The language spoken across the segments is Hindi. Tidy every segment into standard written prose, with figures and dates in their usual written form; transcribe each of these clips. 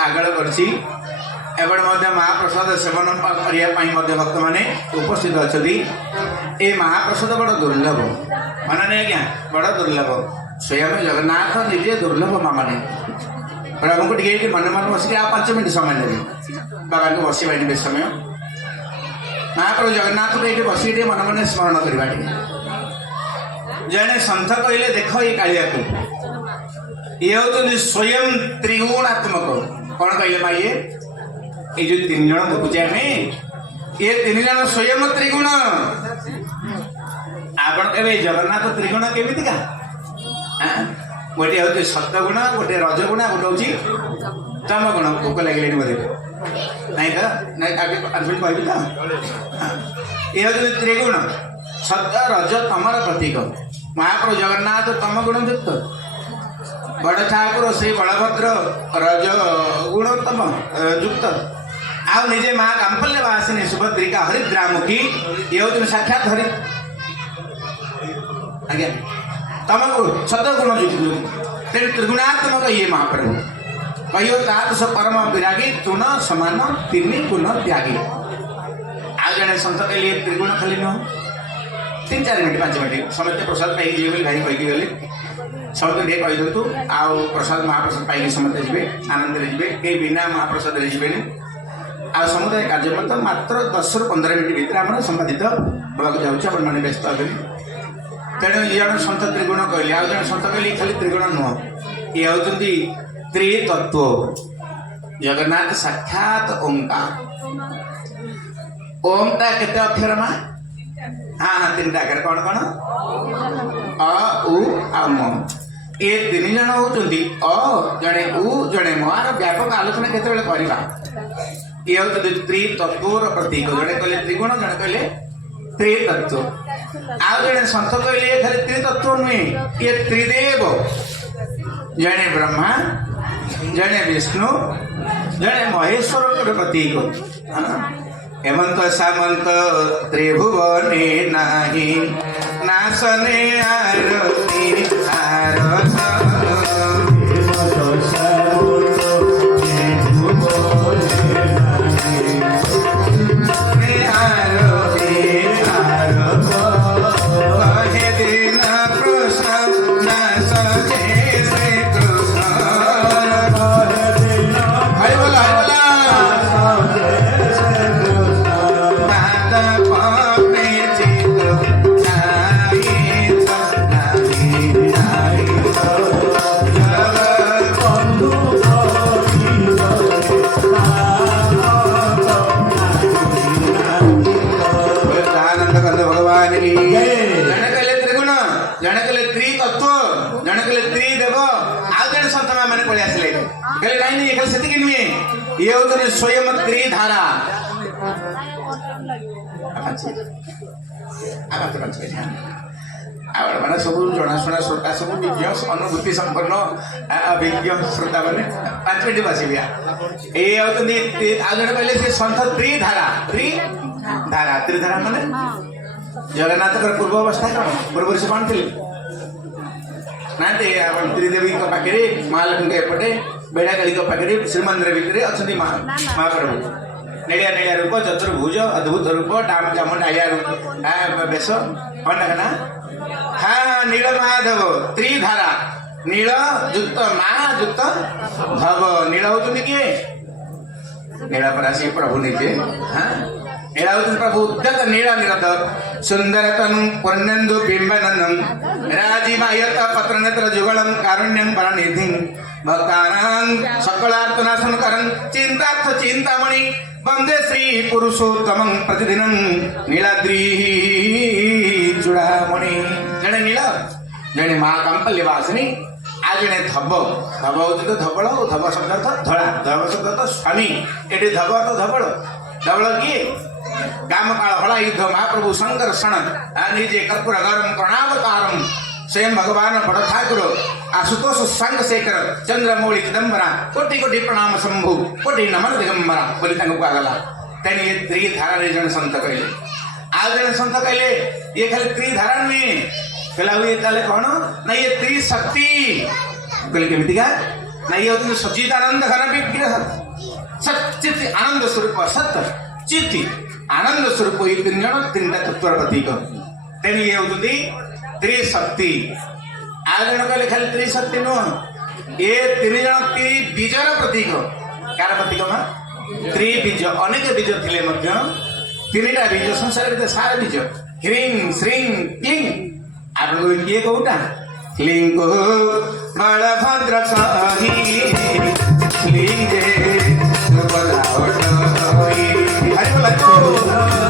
आगल करछि एबड मध्य महाप्रसाद सेवन करने भक्त मैंने उपस्थित अच्छा ये महाप्रसाद बड़ दुर्लभ माना नहीं आज्ञा बड़ दुर्लभ स्वयं जगन्नाथ निजे दुर्लभ माने प्रभु को टे मन मन बस आ 5 मिनट समय लगे बाबा को बसवा बेस समय महाप्रभु जगन्नाथ को ये बस मन मन स्मरण करवा जड़े सन्थ कहले देख ये कालिया को ये हूँ स्वयं त्रिगुणात्मक कौन कहले माँ ये जो 3 जन देखुचे आम ये 3 जन स्वयं त्रिगुण आप जगन्नाथ त्रिगुण केमिका गोटे हूँ सतगुण गोटे रजगुण गोटे हूँ तमगुण भोक लगे बोधे नहीं तो नहीं आगे कह तो ये हूँ त्रिगुण सत रज तमर प्रतीक महाप्रभु जगन्नाथ तम गुण युक्त बड़ ठाकुर श्री बलभद्र रज गुण तम युक्त आ निजे माँ कांपल्यवासिनी सुभद्रिका हरिद्रामुखी ये हूँ साक्षात हरि आज्ञा तम गुण सतगुण युक्त तेणु त्रिगुणात्मक ये महाप्रभु कहो तादृश परम विरागी तृण समान 3 गुण त्यागी आ जड़े सन्त कहले त्रिगुण खाली नुह 3-4 मिनट 5 मिनट समस्त प्रसाद पाई भाई कहीकि गले समस्त टे कही दिंतु आउ प्रसाद महाप्रसाद पाई समस्त जी आनंद जी कई बिना महाप्रसाद जी आ समुदाय कार्य मात्र 10 ରୁ 15 मिनट भितर आम संपादित होगा जाऊँ मैंने व्यस्त हे तेणु जन सन्त त्रिगुण कहले आउ जन सन्त कहले खाली त्रिगुण नुह ये हूँ त्रितत्व जगन्नाथ साक्षात ओंकार ओमटा केते अक्षर माँ हाँ हाँ 3टा अक्षर कौन कौन अ उ म ये 3 जन होती अ जड़े उ जड़े मार व्यापक आलोचना केत करवा ये हूँ त्रितत्वर प्रतीक जड़े कहले त्रिगुण जड़े कहले त्रितत्व आउ जड़े सन्त कहले खाली त्रितत्व नुहे ये त्रिदेव जड़े ब्रह्मा जड़े विष्णु जड़े महेश्वर प्रतीक हेमंत सामंत त्रिभुवने नाही नासने आरती आरत ये होते स्वयं त्रिधारा मैंने सब जनाशुना श्रोता सब विज्ञ अनुभूति संपन्न अभिज्ञ श्रोता मैंने 5 मिनट बसबिया ये होते कहले से सन्थ त्रिधारा त्रिधारा त्रिधारा माने जगन्नाथ पूर्व अवस्था कौन पूर्व से कौन थे ना त्रिदेवी पाखे महालक्ष्मी एपटे बेड़ाकाली पाखे श्रीमंदिर भितर अच्छा महाप्रभु नेड़िया नेड़िया रूप चतुर्भुज अद्भुत रूप डाम चाम डाया बेश कौन ना हाँ हाँ नील महाधव त्रिधारा नील युक्त महायुक्त धव नील होती किए नीला परासी प्रभु निजे हाँ नीला होती प्रभु उद्यत नीला निरत सुंदर तनु पुण्यंदु बिंबनंदम राजीमायत पत्रनेत्र जुगलम कारुण्यं परनिधिं भक्तानां सकलार्तनाशन करं चिंतार्थ चिंतामणि वंदे श्री पुरुषोत्तमं प्रतिदिनं नीलाद्री चूड़ामणि जड़े नील जड़े माँ कांपल्यवासिनी आ जड़े धब धब हो तो धबल धब शब्द धड़ा धब शब्द तो स्वामी ये धब तो धबल धबल किए काम काल हला युद्ध महाप्रभु शंकर क्षण निजे कर्पूर गरम कर्णावतारम स्वयं भगवान बड़ ठाकुर आशुतोष सांग शेखर चंद्रमौली चिदंबरा कोटि कोटि प्रणाम शंभु कोटि नमन दिगंबरा बोली कहला तेन ये त्रिधारा जन संत कहले आज जन संत कहले ये खाली त्रिधारा नुहे कहला हुए ताले कौन ना ये त्रिशक्ति कहले केमितिका नहीं होती सच्चिदानंद घन विग्रह सचित आनंद स्वरूप सत चिति आनंद स्वरूप ये तीन जन तीन तत्व प्रतीक तेणु ये होती त्रिशक्ति आज जन कहले खाली त्रिशक्ति नुह ये तीन जन त्रिबीजर प्रतीक कार प्रतीक मां त्रिबीज अनेक बीज थिले मध्य तीनटा बीज संसार के सार बीज ह्रीं श्रीं क्लीं आपन को किए कोटा क्लीं को बलभद्र साही क्लीं जे बलावट होई हरि बोल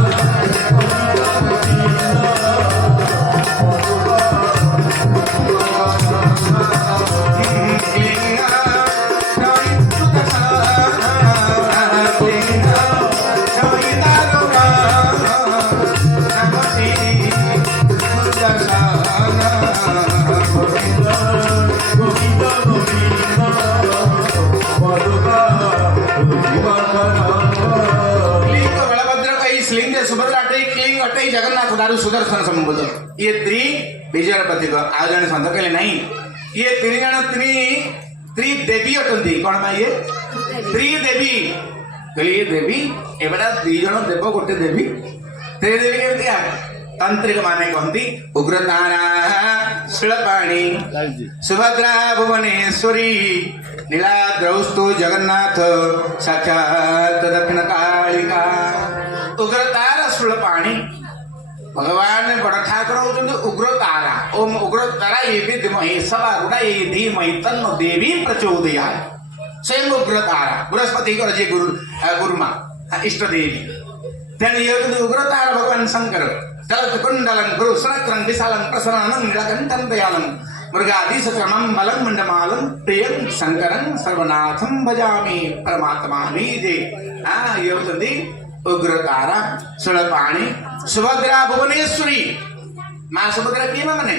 जगन्नाथ दारू सुदर्शन संबोध ये त्रि विजय प्रतीक आज जन संत कहले नहीं ये तीन जन त्रिदेवी अटंती कौन भाई ये त्रिदेवी कहले ये देवी एबड़ा दी जन देव गोटे देवी त्रिदेवी केमती तांत्रिक माने कहती उग्रतारा शिलपाणी सुभद्रा भुवनेश्वरी नीलाद्रौस्तु जगन्नाथ साक्षात दक्षिण कालिका उग्रतारा शिलपाणी भगवान बड़ ठाकुर होते उग्र तारा ओम उग्र तारा ये विद्महे सवारूढ़ा ये धीमहि तन्नो देवी प्रचोदयात् स्वयं उग्र तारा बृहस्पति को जे गुरुमा इष्ट देवी तेणु ये उग्र तारा भगवान शंकर चलत कुंडलं गुरुसनक्रं विशालं प्रसन्नं नीलकण्ठं दयालं मृगाधीशचरणं बलं मण्डमालं प्रियं शंकरं सर्वनाथं भजामि परमात्मा नीजे ये होती उग्र तारा शिलपाणी सुभद्रा भुवनेश्वरी माँ सुभद्रा किए माने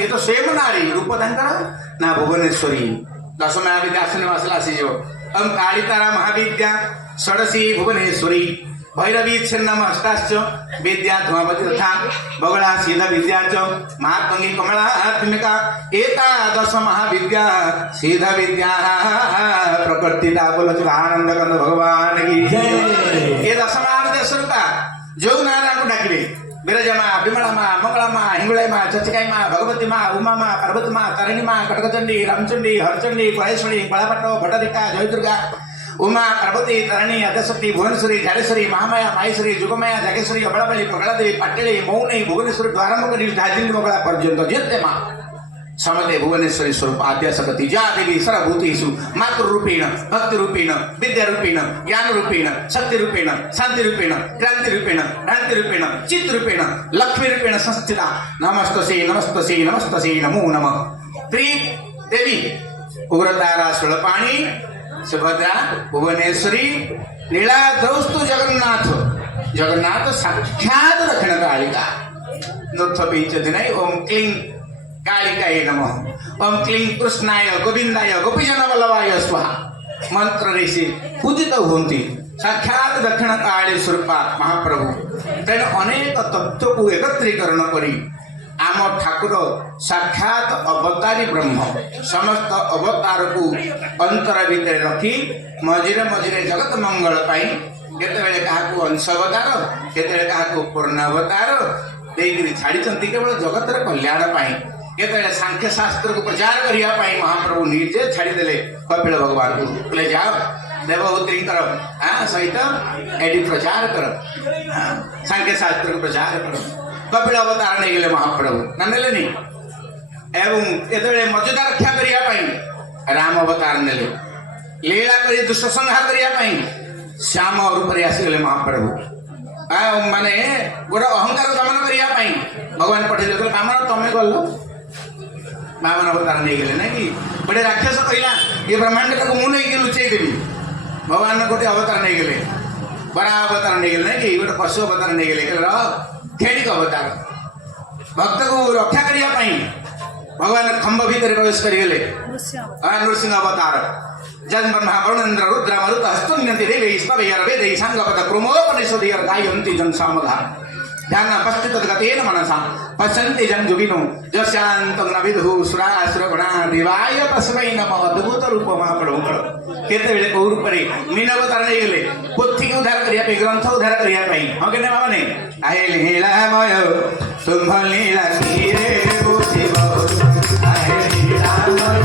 ये तो स्वयं नारी रूप धंकर ना भुवनेश्वरी दस महाविद्या निवास जो हम कालितारा महाविद्या षडसी भुवनेश्वरी भैरवी छिन्नम हस्ताश्च विद्या धूमवती तथा बगड़ा सीधा विद्या च महात्मंगी कमला आत्मिका एकादश महाविद्या सीधा विद्या प्रकृति आनंद कंद भगवान की ये दस महाविद्या स्वरूपा जो नारायण को डाकिले बिरजा माँ विमला माँ मंगला माँ हिंगुलाई माँ चचिकाई माँ भगवती माँ उमा माँ पार्वती माँ तारिणी माँ कटकचंडी रामचंडी हरचंडी परेश्वरी बड़ापट्ट भट्टरिका जयदुर्गा उमा पार्वती तारिणी अदशक्ति भुवनेश्वरी झालेश्वरी महामाया माहेश्वरी जुगमाया जागेश्वरी अबड़ाबली पगड़ादेवी पाटेली मौनी भुवनेश्वरी आरंभ कर दार्जिलिंग मोगला पर्यंत जेते माँ समते भुवनेश्वरी स्वरूप आद्याशक्ति जा देवी सर्वभूतेषु मातृरूपेण भक्तिरूपेण विद्यारूपेण ज्ञानरूपेण शक्तिरूपेण शांतिरूपेण क्रांतिरूपेण भ्रांतिरूपेण चित्तरूपेण लक्ष्मीरूपेण संस्थिता नमस्तसे नमस्तसे नमस्तसे नमो नमः त्रिदेवी उग्रतारा शिलपाणी सुभद्रा भुवनेश्वरी नीलाद्रौस्तु जगन्नाथ जगन्नाथ साक्षात दक्षिण कालिका नोत्थ बीच दिन ओम क्लीं कालिकाय नमः ओम क्लीं कृष्णाय गोविंदाय गोपीजन वल्लभाय स्वाहा मंत्र ऋषि पूजित होती साक्षात दक्षिण काली स्वरूपा महाप्रभु तेणु अनेक तत्व को एकत्रीकरण करी आम ठाकुर साक्षात अवतारी ब्रह्म समस्त अवतार को अंतर भितर रखी मझिरे मझिरे जगत मंगल पाई केतेबेले काहाकू अंश अवतार केतेबेले काहाकू पूर्ण अवतार देइकरी छाड़ी केवल जगतर कल्याण पाई केतेबेले सांख्य शास्त्र को प्रचार करिया पाई महाप्रभु निजे छाड़ीदेले कपिल भगवान को बोले जाओ देवहूति कर सहित एडी प्रचार कर सांख्य शास्त्र को प्रचार कर कपिल अवतार नहीं गले महाप्रभु नानेले नहीं एवं एतबेले मर्यादा रक्षा करिया पाई राम अवतार नेले लीला करी दुष्ट संहार करिया पाई श्याम रूप रे आसीगले महाप्रभु माने गोटे अहंकार दमन करिया पाई भगवान पठे जो बामन तमे गलो बामन अवतार नहीं गले ना कि गोटे राक्षस कहला ये ब्रह्मांड को मु नहीं के लुचै देबी भगवान गोटे अवतार नहीं गले बड़ा अवतार नहीं गले ना कि गोटे पशु अवतार नहीं गले खेणिक अवतार भक्त को रक्षा करिया पाई भगवान खंभ भीतर प्रवेश करिगले नृसिंह अवतार जन ब्रह्मा वरुणेन्द्र रुद्र मरुत हस्तुन्यति देवी स्तवयर वेदै सांगपद क्रोमोपनिषदयर गायन्ति जन सामधा ध्यान पश्चित गतेन मनसा पश्यन्ति जं जोगिनो यस्यान्तं न विदुः सुरासुरगणा देवाय तस्मै नमः अद्भुत रूप महाप्रभु केते बेले कोउ रूप रे मीन अवतार नै गेले पोथी के उद्धार करिया पे ग्रंथ उद्धार करिया पई हो के ने बाबा ने आइल लीलामय तुम लीला कीरे बुझिब आइल लीलामय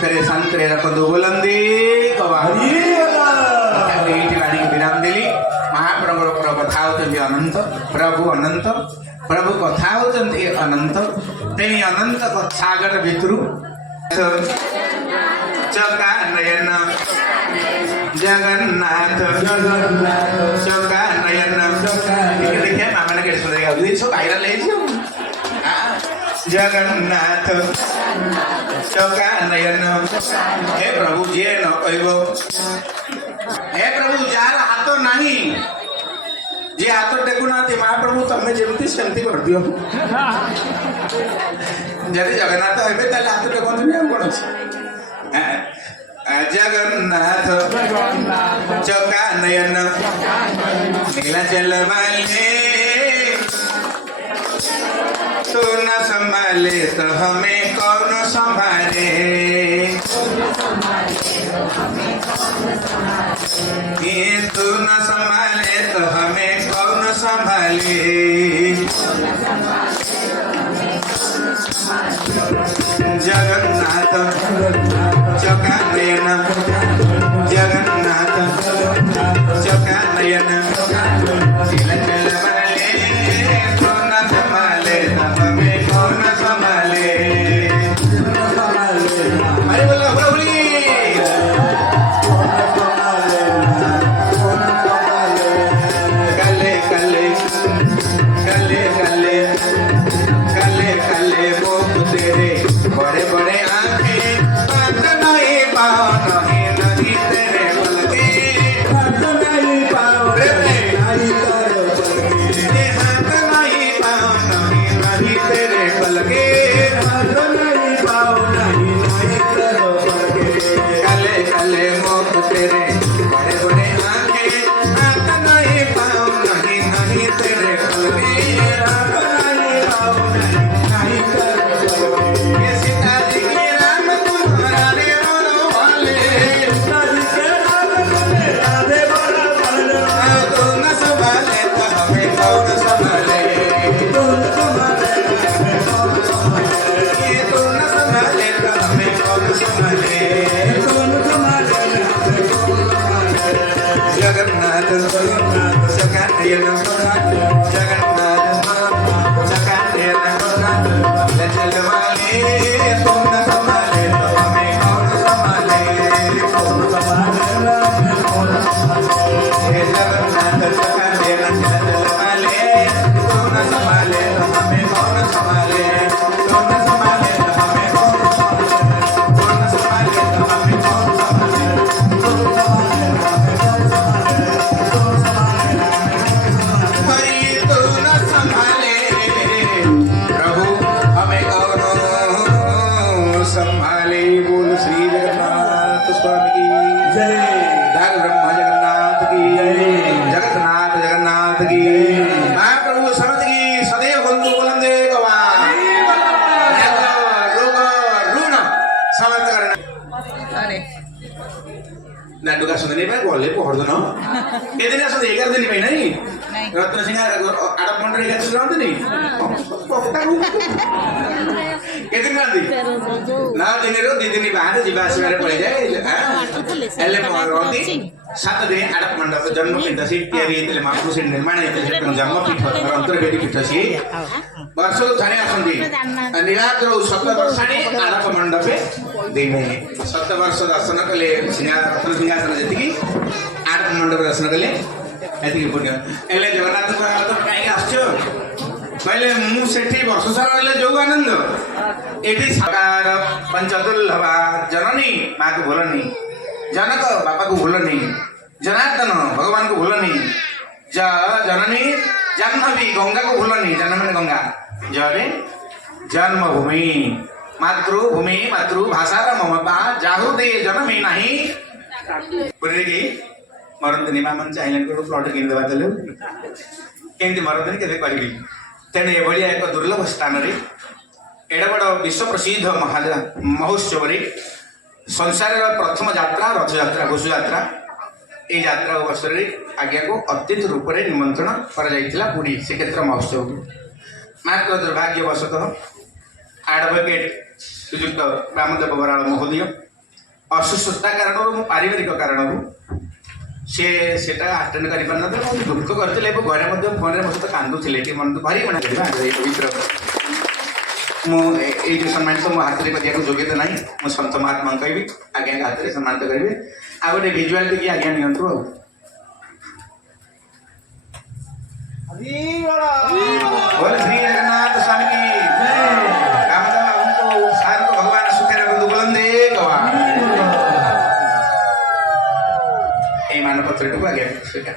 करे संतरे रखदो बुलंदी कवानी विराम दिली महाप्रभु कथा होती अनंत प्रभु अनंत प्रभु कथा होती अनंत तेनी अनंत सागर भितर चका नयन जगन्नाथ चका नयन देखिए मामा ने कैसे सुनेगा वायरल है जगन्नाथ चौका नयन हे प्रभु जे न कहब हे प्रभु जार हाथ नहीं जे हाथ टेकुना महाप्रभु तमें जमी सेमती कर दियो जदि जगन्नाथ हे हाथ टेकते कौन जगन्नाथ चौका नयन नीलाचल वाले तू न संभाले तो हमें कौन संभाले ये तू न संभाले तो हमें कौन संभाले जगन्नाथ चौका नयन जगन्नाथ चौका नयन Nanduka sendiri pak boleh pohon tu no. Kita ni asal egar tu ni pak ni. Ratna singa ada pondok egar tu nanti ni. Kita ni दी ना दिन रो दी दिन बाहर जीवा आसबार पड़े जाए हेले रही 7 दिन आड़प मंडप जन्मपीठ सी या महापुरुष निर्माण होते जन्मपीठ अंतर्वेदी पीठ सी वर्ष को थे आसती नीलाद्र 7 वर्षाणी आड़प मंडपे दिने 7 वर्ष दर्शन कले रत्न सिंहासन जी आड़प मंडप दर्शन कले एति पुण्य हेले जगन्नाथ कहीं आस कहले मुझे वर्ष सारा रही जो आनंद ये साकार पंचदुर्लभा जननी माँ को भूलनी जनक बापा को भूलनी जनार्दन भगवान को भूलनी जननी जाह्नवी गंगा को भूलनी जन्म गंगा जरे जन्मभूमि मातृभूमि मातृभाषा ममता जाहुदे जन्मी नहीं बोले कि मरंतनी मामन चाहिए प्लट किनदेवा चलो केमती मरंतनी के तेणु ये एक दुर्लभ स्थान एड बड़ विश्व प्रसिद्ध महोत्सव संसार प्रथम यात्रा रथ यात्रा घोष यात्रा ये यात्रा अवसर आज्ञा को अतिथि रूप से निमंत्रण करा पुरी श्रीक्षेत्र महोत्सव मात्र दुर्भाग्यवशतः एडवोकेट श्रीजुक्त रामदेव बराड़ महोदय असुस्थता कारण पारिवारिक कारण से आटेड कर दुख करते घरे फोन में सहित कांदुले कि मन तो भारी मना पवित्र मुझे सम्मानित मो हाथ में करने योग्यता ना मुझे सन्त महात्मा कहबी आज्ञा हाथ में सम्मानित करेंगे आ गए भिजुआल टी आज्ञा नियंतु श्री जगन्नाथ स्वामी की रामदेव हमको सार को भगवान सुखे रखो बुलंदे मानपत्र को आगे स्वीकार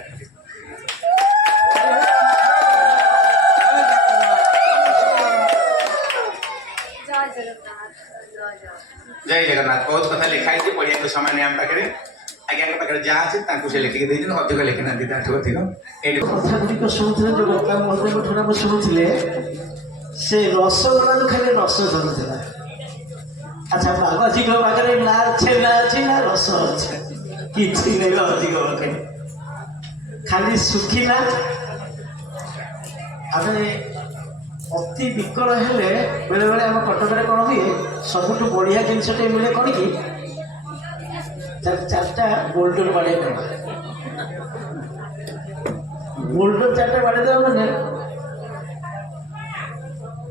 जय जगन्नाथ बहुत कथा लिखाई पढ़िया तो समय नहीं आम पाखे आज्ञा के पाखे जहाँ अच्छे से लिखिक अधिक लिखि ना अधिक कथा गुड़ शुणुले जो गोपाल महोदय ठार शुणुले से रसगोला जो खाली रस धरुला अच्छा बाबाजी पाखे ना छेना अच्छे ना रस अच्छे किसी नहीं अधिक खाली सुखिला आम अति विकल हेले बेले बेले आम कटक कौन हुए सबुठ बढ़िया जिनसटे मिले कौन कि 4टा गोल्डन बाड़े गोल्डन 4टा बाड़े देवा मैंने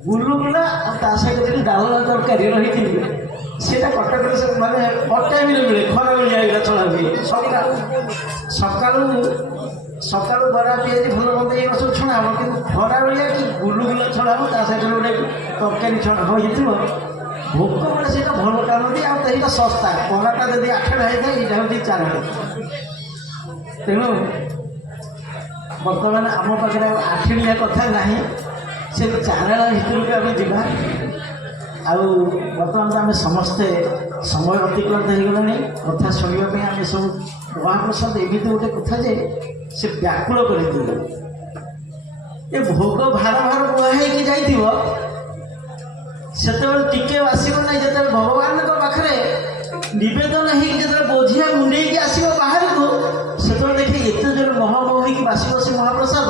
गुलुगुला सहित डालना तरकारी रही सेटा कटक माने टाइम मिले खरा मिले चला हुए सका बरा पिज भल मत ये सब छणा हम कि खरा बेलिया कि गुलुगुला छड़ा हम सहित गोटे तरकारी छड़ा हो भोक मैंने से भल काम दिए आईटा सस्ता पराटा जब 8 टा होता है यहाँ हूँ 4 तेणु बर्तमान आम पाखे 8 कथा ना से 4 भितर को आम जा बर्तमान तो आम समस्ते समय अतिक्रांत हो गलानी कथा शुणापी आम सब महाप्रसाद एमती गोटे कथा जे से व्याकुल कर भोग भार भार बुआई जाते टिके आसब ना जो भगवान पाखे नवेदन हो बोझिया मुंडे आसो बाहर को से देखे एत जोर मह मह बासी बासी महाप्रसाद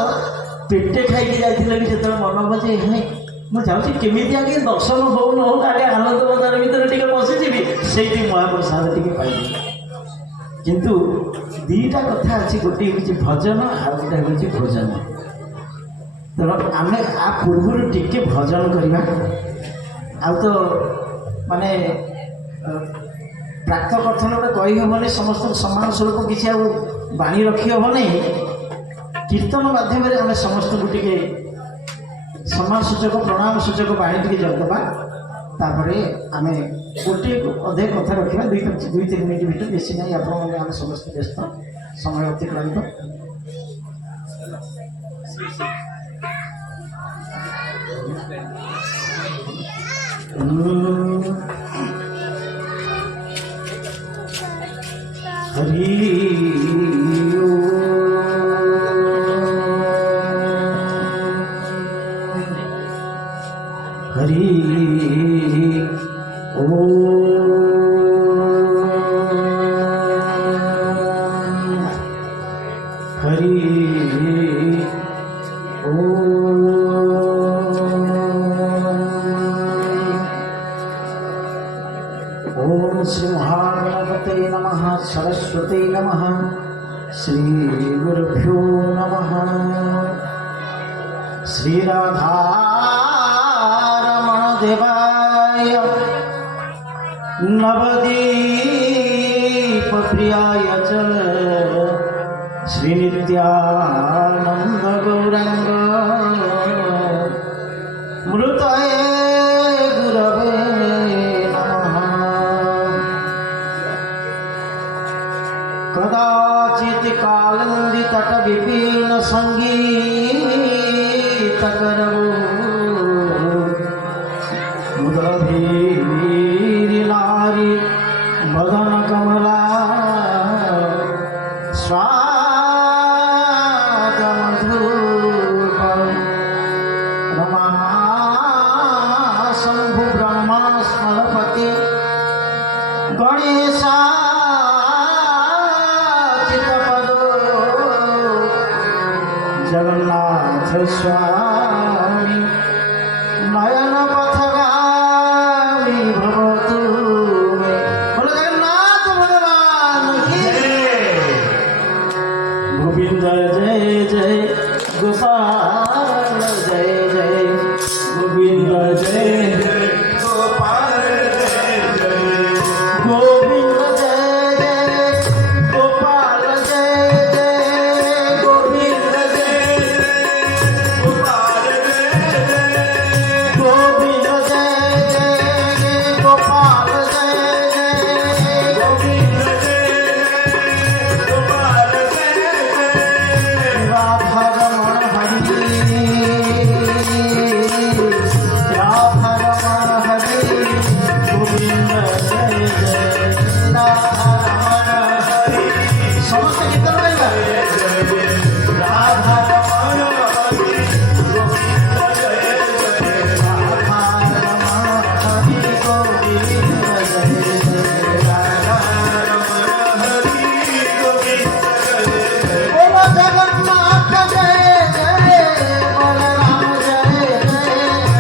पेटे खाई जाते भी जो मन बजे हे मुझे केमी आगे दर्शन हो न हो आगे आनंद बजार भर टे बसीजी से महाप्रसाद टे पाई किंतु 2टा कथा अच्छी गोटे हूँ भजन आउ गोटे हूँ भोजन तेना आम आ पूर्व टिके भजन करवा आउ तो माने प्राक कथन गोटे कही हेनी समस्त सम्मान स्वरूप किसी बाणी रखी हम नहीं कीर्तन माध्यम आम समस्त को टे सम्मान सूचक प्रणाम सूचक बाणी टे जगदबा तापरे आम गोटे अधे कथा रखा 2-3 मिनट भर बेसी ना आप समस्त व्यस्त समय अतिक्रांत हरि हरि ओ हरि ओ श्री महागणपते नमः सरस्वती नमः श्री गुरुभ्यो नमः श्री राधारमण देवाय नवदीप प्रियाय च श्री नित्यानंद गौरांग मृतये गुरवे कदाचित् कालिंदी तट विपीर्ण संगीत करवो मुदभीर नारी मदन कमला स्वाद मधुप रमा शंभु ब्रह्मा स्मरपति गणेशा जगन्नाथ स्वामी नयन पथगामी भवतु मे। बोलो जगन्नाथ भगवान की गोविंद जय जय गोपाल जय जय गोविंद जय जय गोपाल जय जय गोविंद जय जय गोपाल जय जय गोविंद जय गोपाल जय जय गोपाल जय जय गोविंद जय गोपाल जय राधा रमण हरि राधा रमण हरि गोविंद जय जय राधा रमण हरि समस्त कीर्तन गाइबा राधा रमण हरि गोविंद जय जय राधा रमण हरि गोविंद जय जय राधा रमण हरि गोविंद जय जय बोलो जगन्नाथ जय जय बलराम जय जय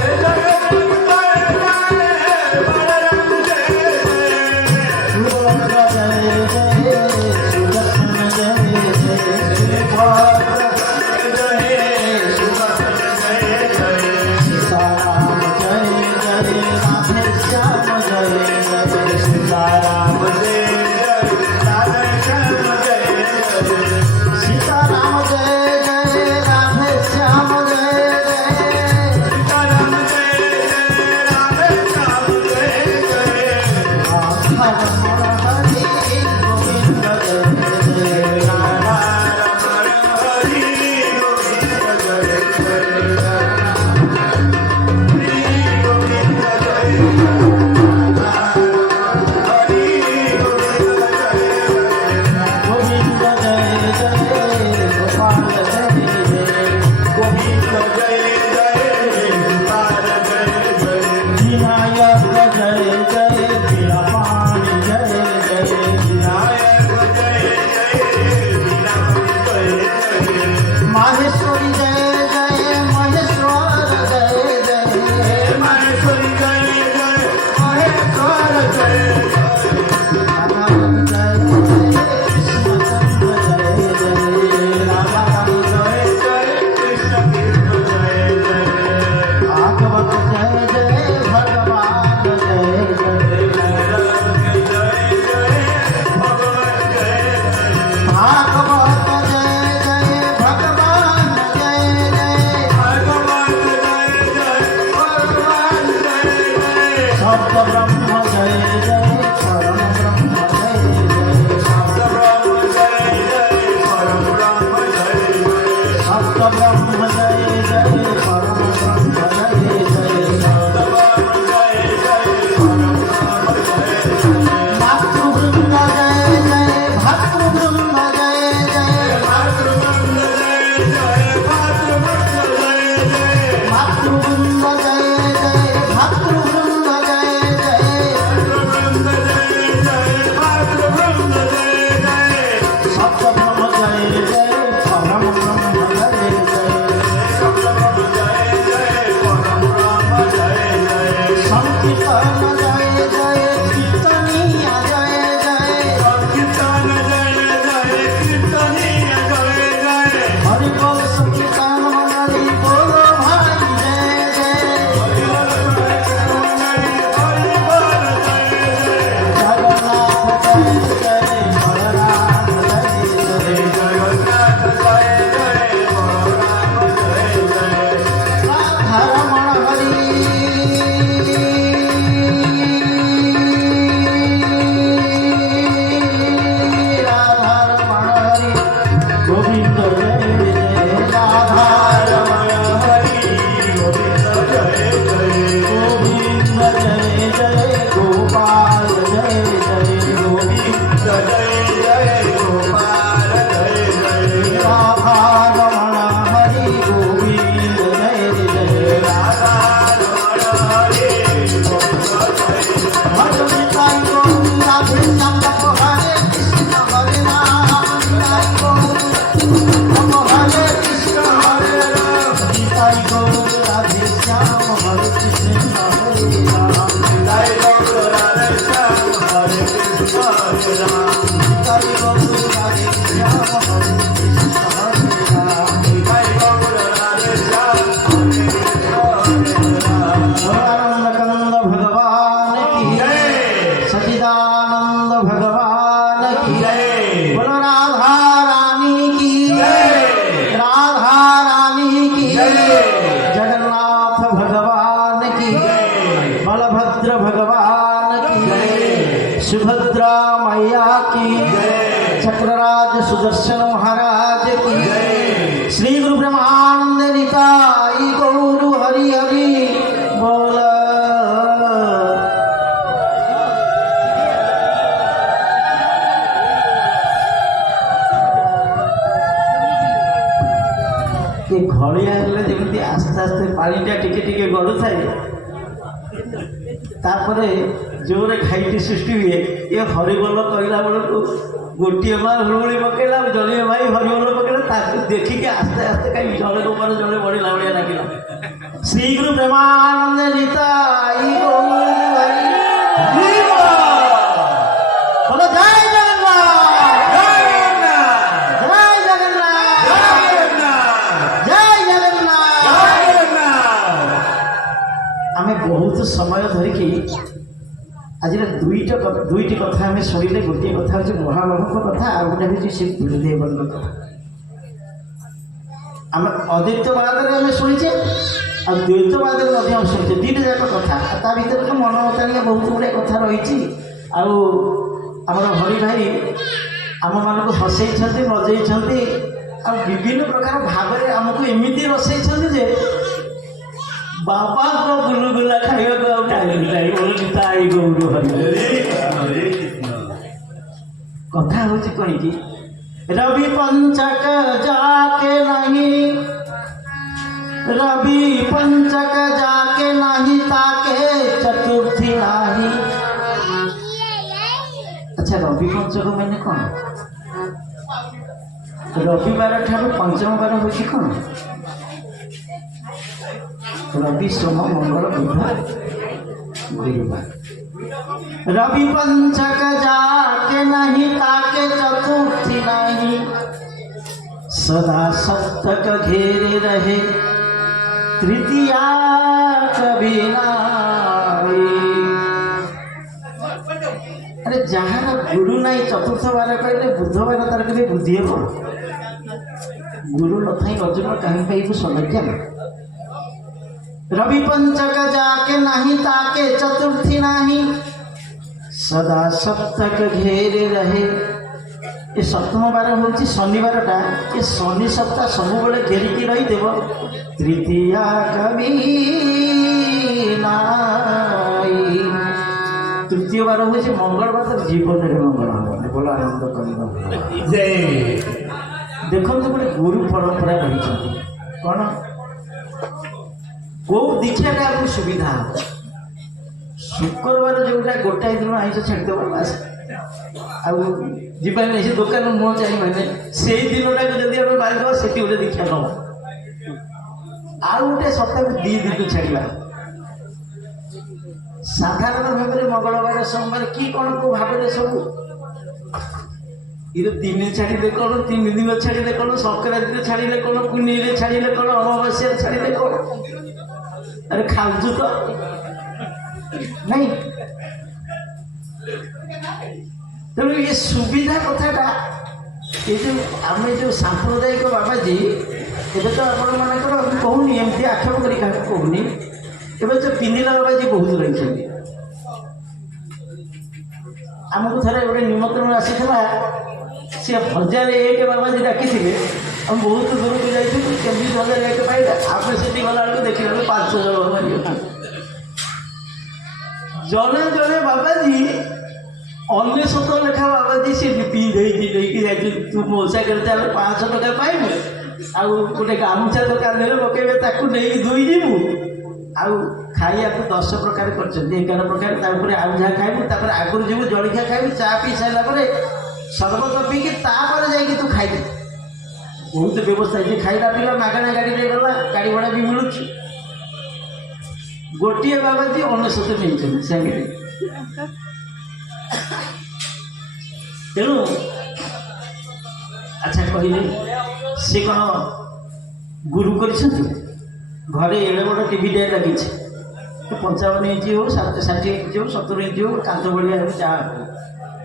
सुभद्र जय जय सुदर्शन जय जय सुभद्र जय सुभद्र जय जय सीताराम जय जय राधे श्याम जय जय सीताराम जय जय राधे श्याम जय जय सीताराम जय जय राधे श्याम जय जय सीताराम जय जय राधे श्याम जय जय राधा रमण हरि गोविंद जय जय राधा रमण हरि गोविंद जय जय गोविंद जय गोविंद जय जय गोपाल जय जय गोविंद जय जय गोपाल जय जय विनायक जय जय वीणापाणि जय जय विनायक जय जय वीणापाणि जय जय माहेश्वरी जय जय महेश्वर जय जय माहेश्वरी जय जय महेश्वर जय राधारमण जय जय कृष्णचंद्र जय जय राधारमण जय जय कृष्ण तीर्थ जय जय भागवत जय जय भगवान जय जय भागवत जय जय भगवान जय जय शब्द ब्रह्म जय जय परम ब्रह्म जय जय शब्द ब्रह्म जय जय परम ब्रह्म जय जय शब्द ब्रह्म जय जय परम ब्रह्म जय जय शब्द ब्रह्म जय जय परम ब्रह्म जय जय मातृवृंद जय जय भातृवृंद जय जय मातृवृंद जय जय भातृवृंद जय जय मातृवृंद जय जय भातृवृंद जय जय बलभद्र भगवान की, सुभद्रा मैया की, चक्रराज सुदर्शन महाराज की, श्री गुरु ब्रह्मानंद निताई गौर हरि हरि बोल। घड़िया जमी आस्ते आस्ते पानीटा टिके टिके गड़ू थाए तापरे जोरे खाईटी सृष्टि हुए ये हरिबोल कहला बेलू गोटे माँ हुड़मुड़ी पकेला जड़े भाई हरिबोल पकेला देखिए आस्ते आस्ते कहीं जड़े ऊपर जड़े बढ़ला भाया लगे। श्री गुरु प्रेमानंद निताई बहुत समय धरिकी आज दुईटी कथा आम शुणिले गोटे कथा हूँ महाबाबू कथा आ गए हूँ श्री गुरुदेव कथा। आम अद्वैतवाद आम शुणीचे आ द्वैतवाद शुणीचे दुईटा जाक कथा ता भर तो मन मताणिया बहुत गुड़े कथा रही आमर हरि भाई आम मान हसई मजई आ विभिन्न प्रकार भाव में आमको एमती रसई जे बाबा को गुलगुला खाइए को टाइम गौर हरि कथा हूँ कौन कि रवि पंचक जाके नहीं, रवि पंचक जाके नहीं ताके चतुर्थी नहीं। अच्छा रवि पंचक मैंने कौन रविवार ठार पंचम बार हूँ कौन रवि सोम मंगल बुध गुरुवार। रवि पंचक जाके नहीं ताके चतुर्थी नहीं, सदा सप्तक घेरे रहे तृतीया कभी नहीं। अरे जार गुरु नहीं चतुर्थ बार कहले बुधवार तार कभी बुद्धि हम गुरु न थी अर्जुन कहीं पाइबू संज्ञा। रवि पंचक जाके नहीं ताके चतुर्थी नहीं, सदा सप्तक घेरे रहे। ये सप्तम बार हूँ शनिवार टा ये शनि सप्ताह सब घेरिकी रही देव तृतीया कवि नाई। तृतीय बार हूँ मंगलवार तो जीवन में मंगल हम बोल आनंद कर देखो गोटे गुरु परंपरा रही कौन कौ दीक्षाटा आपको सुविधा हम शुक्रवार जोटा गोटाए दिन आईस छाड़देव बास आवा नहीं से दुकान मुँह चाहिए से दिनटा को जब आम बाहर से गोटे दीक्षा नवा आउ गोटे सप्ताह दी दिन छाड़ा साधारण भाव में मंगलवार सोमवार कि कौन को भाव में सब ये तीन छाड़े कौन 3 दिन छाड़े कौन संक्रांति छाड़े कौन पुण्य छाड़े कौन अमावास्या छाड़े कौन अरे खाऊ तो नहीं तेणु ये सुविधा कथाटा ये जो आम जो सांप्रदायिक बाबाजी एवं तो आपण मानकर कहूनी एमती आक्षेप कर कहूनी एवं जो पिंदिला बाबाजी बहुत रही आमको थे गोटे निमंत्रण आसीला सी 1001 बाबाजी डाकी हम बहुत दूर को जाइए 20,001 पाइला आप से गला देखिए 500 बाबाजी जड़े जड़े बाबाजी अन्य शत लेखा बाबाजी सी पिंधे तू मोसा कर 500 टका पाइबू आउ गोटे गामुछा दुकान पकेबे ताकू नहीं दुई जीवु आउ खाइया को 10 प्रकार कर 11 प्रकार आउ जहाँ खाइबू आगुरी जीवु जलिया खाइबू चा पी सारापर सरबत पीकी जाकि तू खाइबू बहुत व्यवस्था ये खाइला पीला मागणा गाड़ी में गला गाड़ी भड़ा भी मिलू गोटे बाबाजी अनेशत नहीं सांगे तेणु अच्छा कहले सी कौन गुरु कर घरे एड़े बड़ टीवी डे लगी 55 इंच हो 60 इंच हो 70 इंच हो कांच भाया हो जहाँ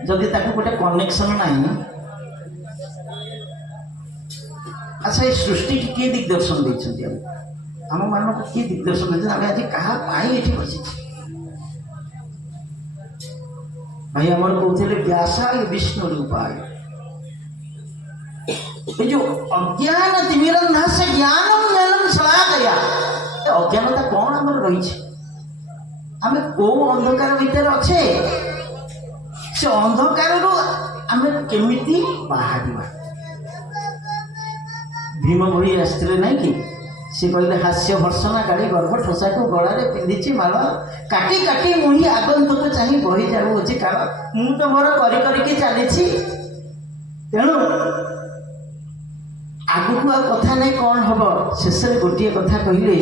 जदि गोटे कनेक्शन ना अच्छा ये सृष्टि की किए दिग्दर्शन देते आम मानक किए दिग्दर्शन करते आम आज क्या ये बसी भाई आम कहते व्यासाय विष्णु रूपाय ये जो अज्ञान तिमिरन्हास्य ज्ञानम ज्ञानम शलाकया अज्ञानता कौन आम रही आम कौ अंधकार भितर अच्छे से अंधकार आम केमिति बाहर भीम भई आसते ना कि सी कहले हास्य भर्सना काढ़ी गर्भ ठोसा को गलारे पिंधि माल काटी काटी मुही आगंतुक चाह बही जाऊँगी काल मु तो मोर करके चली तेणु आगू आ कथा नहीं कौन हम शेष गोटे कथा कहले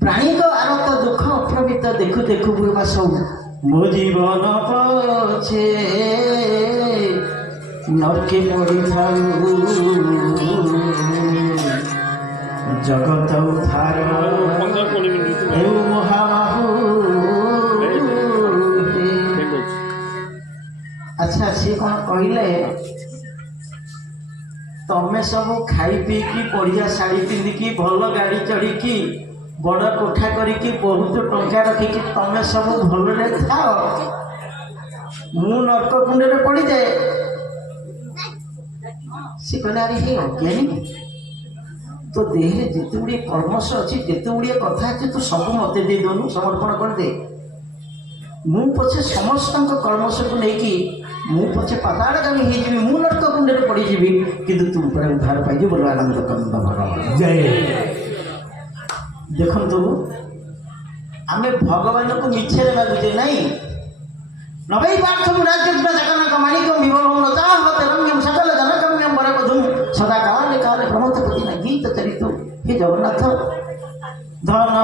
प्राणी तो आरत दुख अप्रमित देखु देखु बुआ सब मो जीवन पछे नरके पड़ी थाऊ जगत उद्धार हे महाबाहु अच्छा सी कौन कहले तमें सब खाई पी की बढ़िया शाढ़ी पिंधिकी भल गाड़ी चढ़ी बड़ कोठा करिकी बहुत टंका रखिकी तमें सब भलरे थाओ मु नर्क कुंड में पड़ जाए सी कहले अरे हे अज्ञानी तो देह जिते गुड़े कर्मश अच्छी जिते गुड़े कथा अच्छे तू सब मत दे दौनु समर्पण कर दे मु पछे समस्त कर्मश को लेकिन मु पछे पाताड़गामी हो मु नर्क कुंड में पड़ जी कि तू उद्धार पाई बोलो आनंद कंद भगवान जय देखु आम भगवान को मिछे मागुचे नहीं नवै पार्थम राज्य जगन्नाथ माणिक्यम विभवम नचाहम सकल जनकम्यम वरपधुम सदा काले काले प्रमोद पति न गीत चरित हे जगन्नाथ धन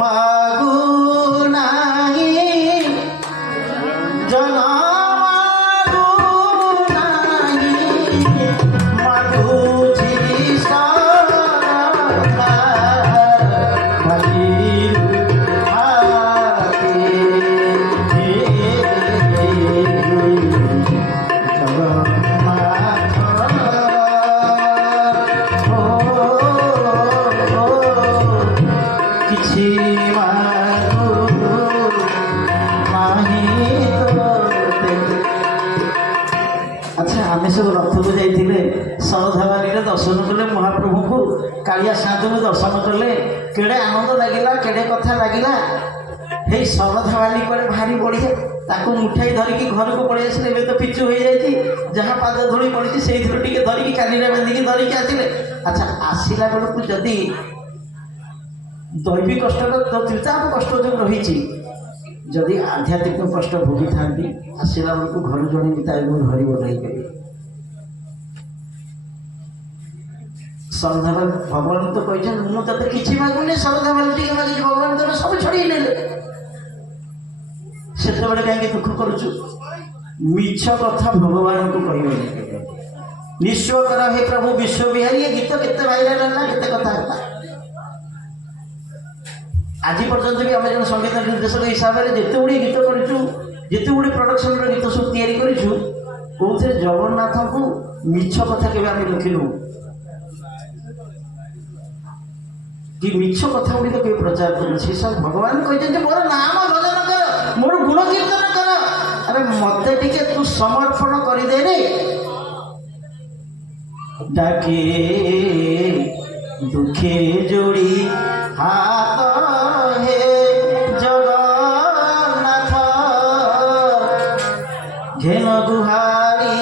मागु नाही जन दर्शन कले महाप्रभु को कालिया साधु में दर्शन कले केड़े आनंद लगिला केड़े कथा लगिला हे शरधावाली पर भारी बढ़िया ताको मुठाई धरिकी घर को पड़े आसले तो पिचु हो जाती जहाँ पाद धूली पड़ी से टे धरिकी कानी बांधिकी धरिकी आसिले अच्छा आसला बेलू जदि दैवी कष्ट तो तीर्थाप कष्ट जो रही जदि आध्यात्मिक कष्ट भोगी था आसला बेलू घर जड़े धरब नहीं श्रद्धा भगवान तो कहते मुझे किसी मागुनि श्रद्धा मागिक भगवान तो सब छड़ी ने से कहीं दुख करुचु मिछ कथा भगवान को कह निश्चय कर हे प्रभु विश्व बिहारी गीत केते भाइराल है केते कथा है आज पर्यंत भी आम जो संगीत निर्देशक हिसाब से जिते गुड़ी गीत करूँ जिते गुड़ी प्रोडक्शन गीत सब तैयारी जगन्नाथ को मिछ कथा के लिखिलु कि मिछ कथा गुड़ी तो प्रचार कर सब भगवान कहते मोर नाम भजन कर मोर गुण कीर्तन कर अरे मत टे तू समर्पण करदे रे डाके दुखे जोड़ी हाथ हे जगन्नाथ घेन गुहारी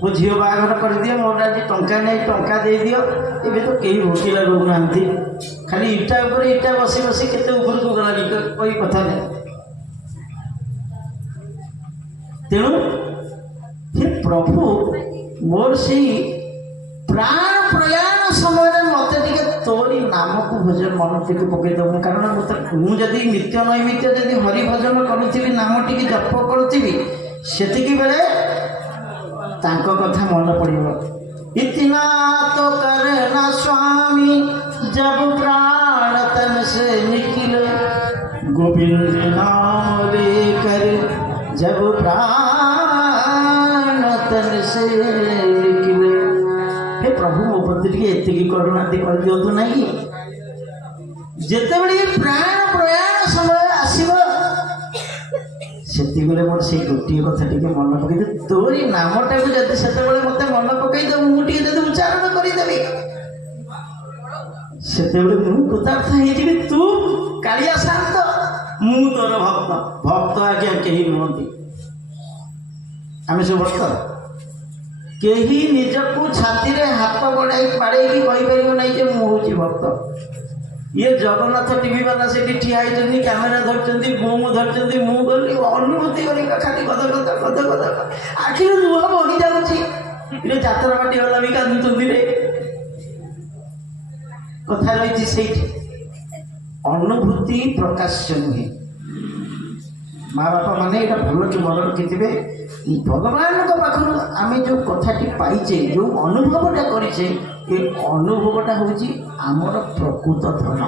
मो झील बाहर कर दियो मोर आज टंका नहीं टंका दे दियो ये तो कई भोकिला लोग ना ଖାଲି ଇଟା ଉପରେ ଇଟା ବସି ବସି କେତେ ଉପରକୁ ଗଲା କହି କଥା ନାହିଁ। ତେଣୁ ହେ ପ୍ରଭୁ ମୋର ସେଇ ପ୍ରାଣ ପ୍ରୟାଣ ସମୟରେ ମୋତେ ଟିକେ ତୋରି ନାମକୁ ଭଜନ ମନ ଟିକେ ପକେଇଦେବୁ। କାରଣ ମୁଁ ଯଦି ନିତ୍ୟ ନୈମିତ୍ୟ ଯଦି ହରି ଭଜନ କରୁଥିବି, ନାମ ଟିକେ ଜପ କରୁଥିବି, ସେତିକି ବେଳେ ତାଙ୍କ କଥା ମନେ ପଡ଼ିବ। इतना तो करना स्वामी जब प्राण तन से निकले, गोविंद नाम लेकर जब प्राण तन से निकले। हे प्रभु मो प्रति टिके एतिकी करुणा कर दियंतु नहीं। जेतेबेले प्राण प्रयाण समय आसीबो सेति बेले मोर से गोटिए कथा टिके मन पकई दे। तोरी नामटा को जति सेतेबेले मते मन पकई दे, मु टिके जति उच्चारण करि देबी, सेतेबेले मु कृतार्थ हे जिबी। तू कालिया शांत, मु तोर भक्त। भक्त आज्ञा केही नुहंती, आमे सब भक्त। केही निजकु छाती रे हाथ बढाई पाड़े की कहि परिबो नै जे मु होची भक्त। ये जगन्नाथ टीवी वाला से ठिया होती, कैमेरा धरती, बोम धरती, मु गली अनुभूति करी खाली कद कद कद कद आखिर लुह बही जाऊँगी। जात्रा बाटी वाला भी कांदुंदी रे कथा रही से अनुभूति प्रकाश्य नुहे। माँ बापा मैंने यहाँ भल कि मन रखि भगवान पाखु आम जो कथाटी पाइचे, जो अनुभवटा करें, ये अनुभवटा हूँ आमर प्रकृत धन।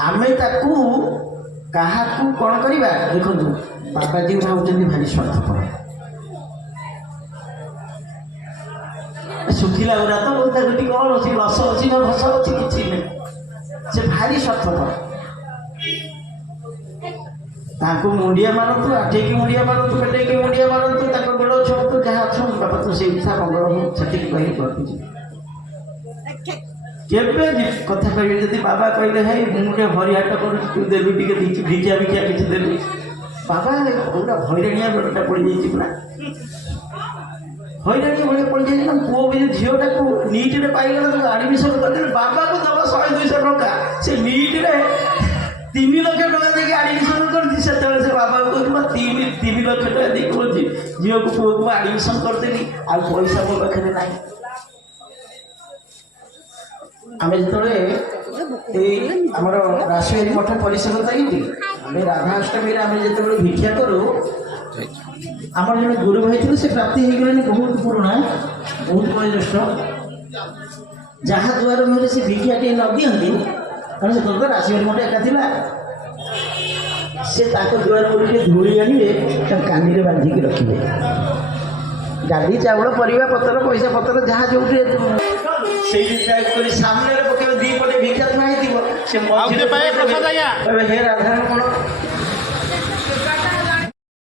आम ताकू क्या कौन करवा देखो, बाबाजी होती भारी स्वार्थपर, शुखिला गुरा तो कौन अच्छी लस अच्छी ना भस अच्छी किसी नहीं, से भारी स्वार्थपर। ताको मुंडिया मारतु, आठेकी मुंडिया मारतु, पेटेकी मुंडिया मारतु, ताको गोड़ छुअतु, जहाँ छु बाबा तू से इच्छा मंगल हो छठी कही करतु। केबे कथा कहिबे जदि बाबा कहले हे मुंडे हरिहाट कर तू देबी टिके भिजा भिजा किछ देबी, बाबा पूरा हइराणिया बेटा पड़ जाई पूरा हइराणी भले पड़ जाई ना। पुओ भी झियोटा को नीट रे पाइगला तो एडमिशन कर दे, बाबा को दबा 100-200 टका से नीट रे 3 लाख टका देके एडमिशन कर दी। से बाबा को 3 लाख टका देके बोलছি झियो को पुओ को एडमिशन कर देली, आ पैसा मो पाखरे नाही। आम जो आमर राष्ट्रीय मठ परिषद थी राधाष्टमी आम जो भिक्षा करूँ, आम जो गुरु भाई थे से प्राप्ति हो गले बहुत पुराणा, बहुत वयोज्येष्ठ। जहाँ दुआर मुहर से भिक्षा टे न दिखती, कारण से राष्ट्रीय मठ एका था, से दुआर मुहर धूली आने कानी में बांधिकी रखिए। डाली चाउल परिवा पतर पैसा पतर जहाँ जो सामने पकड़ दी पटे भिक्षा थुआ हे राधारण कौन